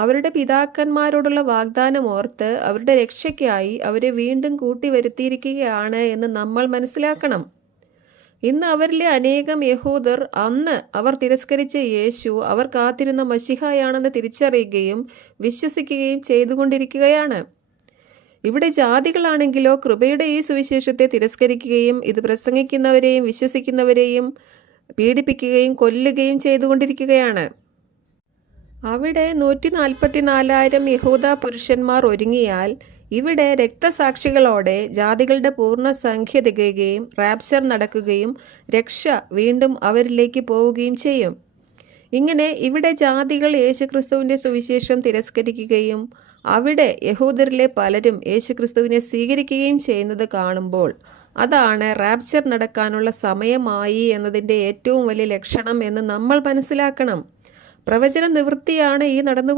അവരുടെ പിതാക്കന്മാരോടുള്ള വാഗ്ദാനം ഓർത്ത് അവരുടെ രക്ഷയ്ക്കായി അവരെ വീണ്ടും കൂട്ടിവരുത്തിയിരിക്കുകയാണ് എന്ന് നമ്മൾ മനസ്സിലാക്കണം. ഇന്ന് അവരിലെ അനേകം യഹൂദർ അന്ന് അവർ തിരസ്കരിച്ച യേശു അവർ കാത്തിരുന്ന മശിഹായാണെന്ന് തിരിച്ചറിയുകയും വിശ്വസിക്കുകയും ചെയ്തുകൊണ്ടിരിക്കുകയാണ്. ഇവിടെ ജാതികളാണെങ്കിലോ കൃപയുടെ ഈ സുവിശേഷത്തെ തിരസ്കരിക്കുകയും ഇത് പ്രസംഗിക്കുന്നവരെയും വിശ്വസിക്കുന്നവരെയും പീഡിപ്പിക്കുകയും കൊല്ലുകയും ചെയ്തുകൊണ്ടിരിക്കുകയാണ്. അവിടെ 144,000 യഹൂദ പുരുഷന്മാർ ഒരുങ്ങിയാൽ ഇവിടെ രക്തസാക്ഷികളോടെ ജാതികളുടെ പൂർണ്ണ സംഖ്യ തികയുകയും റാപ്ചർ നടക്കുകയും രക്ഷ വീണ്ടും അവരിലേക്ക് പോവുകയും ചെയ്യും. ഇങ്ങനെ ഇവിടെ ജാതികൾ യേശുക്രിസ്തുവിൻ്റെ സുവിശേഷം തിരസ്കരിക്കുകയും അവിടെ യഹൂദരിലെ പലരും യേശുക്രിസ്തുവിനെ സ്വീകരിക്കുകയും ചെയ്യുന്നത് കാണുമ്പോൾ അതാണ് റാപ്ചർ നടക്കാനുള്ള സമയമായി എന്നതിൻ്റെ ഏറ്റവും വലിയ ലക്ഷണം എന്ന് നമ്മൾ മനസ്സിലാക്കണം. പ്രവചന നിവൃത്തിയാണ് ഈ നടന്നുകൊണ്ടിരിക്കുന്നത്.